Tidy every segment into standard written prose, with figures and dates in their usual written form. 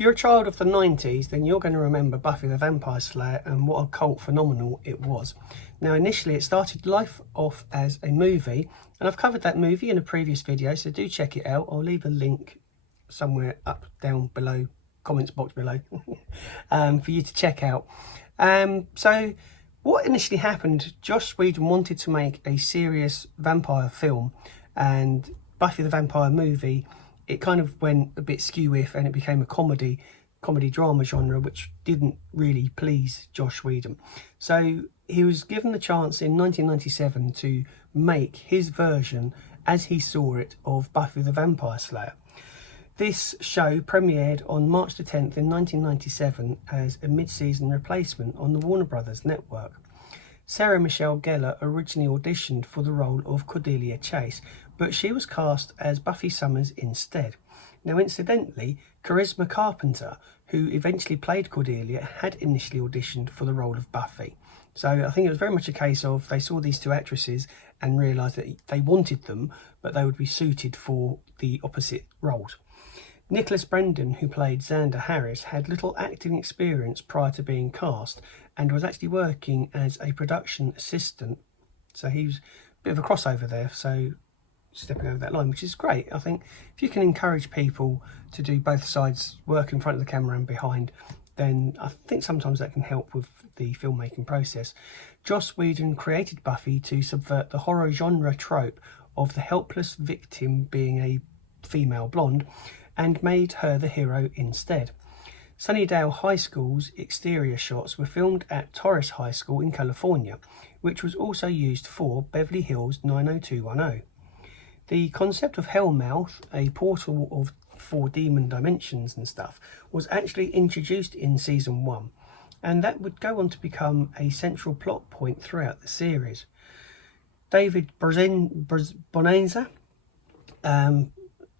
If you're a child of the 90s, then you're going to remember Buffy the Vampire Slayer and what a cult phenomenal it was. Now, initially it started life off as a movie, and I've covered that movie in a previous video, so do check it out. I'll leave a link somewhere up, down below, comments box below, for you to check out. So what initially happened, Joss Whedon wanted to make a serious vampire film, and Buffy the Vampire movie, it kind of went a bit skew-if and it became a comedy drama genre, which didn't really please Joss Whedon. So he was given the chance in 1997 to make his version, as he saw it, of Buffy the Vampire Slayer. This show premiered on March the 10th in 1997 as a mid-season replacement on the Warner Brothers network. Sarah Michelle Gellar originally auditioned for the role of Cordelia Chase, but she was cast as Buffy Summers instead. Now, incidentally, Charisma Carpenter, who eventually played Cordelia, had initially auditioned for the role of Buffy. So I think it was very much a case of they saw these two actresses and realised that they wanted them, but they would be suited for the opposite roles. Nicholas Brendan, who played Xander Harris, had little acting experience prior to being cast and was actually working as a production assistant. So he was a bit of a crossover there, so stepping over that line, which is great. I think if you can encourage people to do both sides, work in front of the camera and behind, then I think sometimes that can help with the filmmaking process. Joss Whedon created Buffy to subvert the horror genre trope of the helpless victim being a female blonde, and made her the hero instead. Sunnydale High School's exterior shots were filmed at Torres High School in California, which was also used for Beverly Hills 90210. The concept of Hellmouth, a portal of 4 demon dimensions and stuff, was actually introduced in season 1, and that would go on to become a central plot point throughout the series. David Bonanza,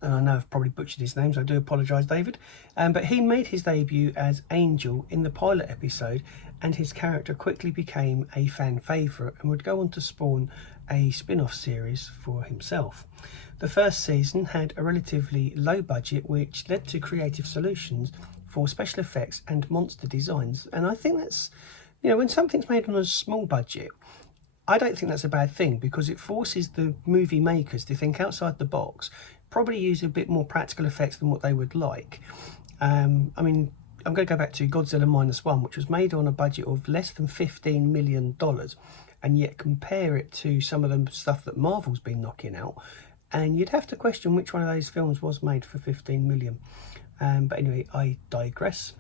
and I know I've probably butchered his name, so I do apologise, David. But he made his debut as Angel in the pilot episode, and his character quickly became a fan favourite and would go on to spawn a spin-off series for himself. The first season had a relatively low budget, which led to creative solutions for special effects and monster designs. And I think that's, when something's made on a small budget, I don't think that's a bad thing, because it forces the movie makers to think outside the box, probably use a bit more practical effects than what they would like. I mean, I'm going to go back to Godzilla Minus One, which was made on a budget of less than $15 million, and yet compare it to some of the stuff that Marvel's been knocking out, and you'd have to question which one of those films was made for 15 million. But anyway, I digress.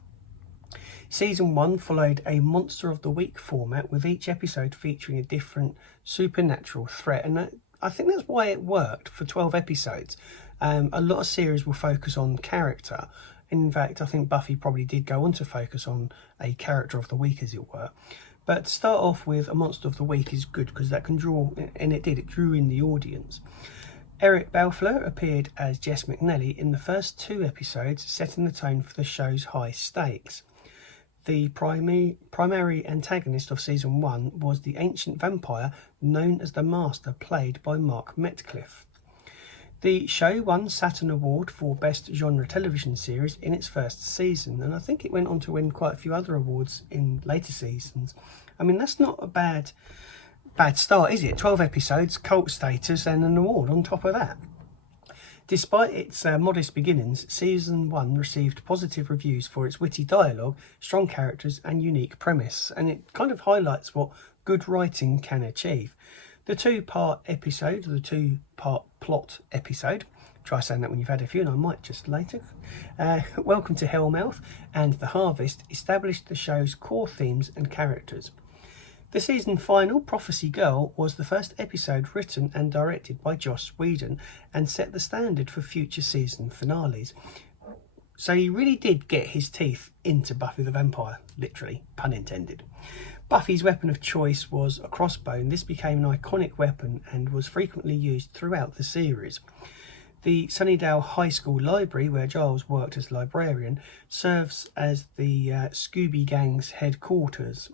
Season 1 followed a Monster of the Week format, with each episode featuring a different supernatural threat, and I think that's why it worked for 12 episodes. A lot of series will focus on character. In fact, I think Buffy probably did go on to focus on a character of the week, as it were. But to start off with a Monster of the Week is good, because that can draw, and it did, it drew in the audience. Eric Balfler appeared as Jess McNally in the first 2 episodes, setting the tone for the show's high stakes. The primary antagonist of season 1 was the ancient vampire known as the Master, played by Mark Metcalf. The show won Saturn Award for Best Genre Television Series in its first season, and I think it went on to win quite a few other awards in later seasons. I mean, that's not a bad start, is it? 12 episodes, cult status, and an award on top of that. Despite its modest beginnings, Season 1 received positive reviews for its witty dialogue, strong characters and unique premise, and it kind of highlights what good writing can achieve. The 2-part episode, the 2-part plot episode, try saying that when you've had a few, and I might just later, Welcome to Hellmouth and The Harvest, established the show's core themes and characters. The season final, Prophecy Girl, was the first episode written and directed by Joss Whedon and set the standard for future season finales. So he really did get his teeth into Buffy the Vampire, literally, pun intended. Buffy's weapon of choice was a crossbow, and this became an iconic weapon and was frequently used throughout the series. The Sunnydale High School library, where Giles worked as librarian, serves as the Scooby Gang's headquarters.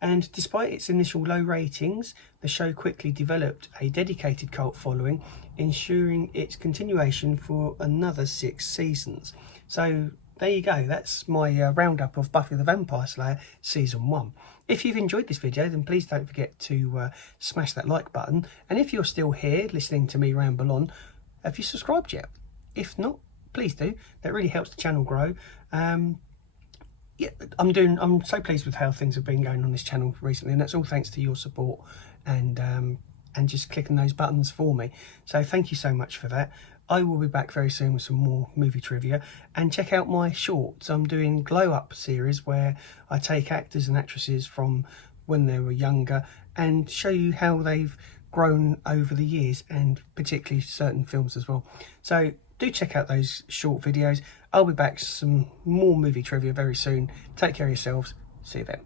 And despite its initial low ratings, the show quickly developed a dedicated cult following, ensuring its continuation for another 6 seasons. So there you go. That's my roundup of Buffy the Vampire Slayer Season 1. If you've enjoyed this video, then please don't forget to smash that like button. And if you're still here listening to me ramble on, have you subscribed yet? If not, please do. That really helps the channel grow. Yeah, I'm so pleased with how things have been going on this channel recently, and that's all thanks to your support and just clicking those buttons for me. So thank you so much for that. I will be back very soon with some more movie trivia, and check out my shorts. I'm doing Glow Up series where I take actors and actresses from when they were younger and show you how they've grown over the years, and particularly certain films as well. So do check out those short videos. I'll be back with some more movie trivia very soon. Take care of yourselves. See you then.